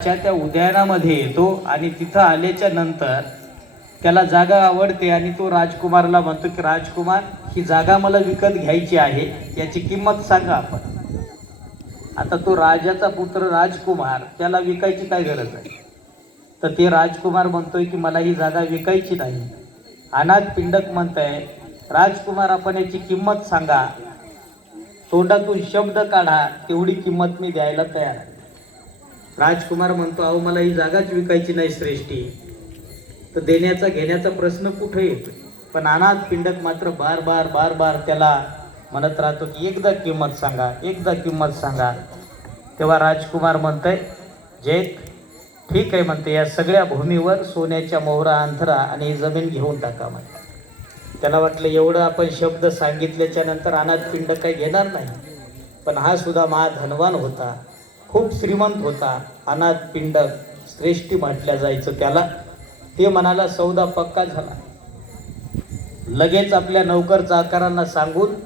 च्या त्या उद्यानामध्ये येतो आणि तिथं आल्याच्यानंतर त्याला जागा आवडते आणि तो राजकुमारला म्हणतो की राजकुमार ही जागा मला विकत घ्यायची आहे याची किंमत सांगा आपण. आता तो राजाचा पुत्र राजकुमार त्याला विकायची काय गरज आहे? तर ते राजकुमार म्हणतोय की मला ही जागा विकायची नाही. अनाथ पिंडक म्हणतंय राजकुमार आपण याची किंमत सांगा. तोंडातून शब्द काढा तेवढी किंमत मी द्यायला तयार आहे. राजकुमार म्हणतो अहो मला ही जागाच विकायची नाही श्रेष्ठी. तर देण्याचा घेण्याचा प्रश्न कुठे येतो पण अनाथ पिंडक मात्र बार बार बार बार त्याला म्हणत राहतो की एकदा किंमत सांगा एकदा किंमत सांगा. तेव्हा राजकुमार म्हणतंय जे ठीक आहे म्हणते या सगळ्या भूमीवर सोन्याच्या मोहरा अंथरा आणि ही जमीन घेऊन टाका म्हणते त्याला वाटलं एवढं आपण शब्द सांगितल्याच्या नंतर अनाथ पिंड काही घेणार नाही. पण हा सुद्धा महाधनवान होता. खूप श्रीमंत होता अनाथ पिंडक श्रेष्ठी म्हटल्या जायचं त्याला. ते मनाला सौदा पक्का झाला. लगेच आपल्या नौकर चाकरांना सांगून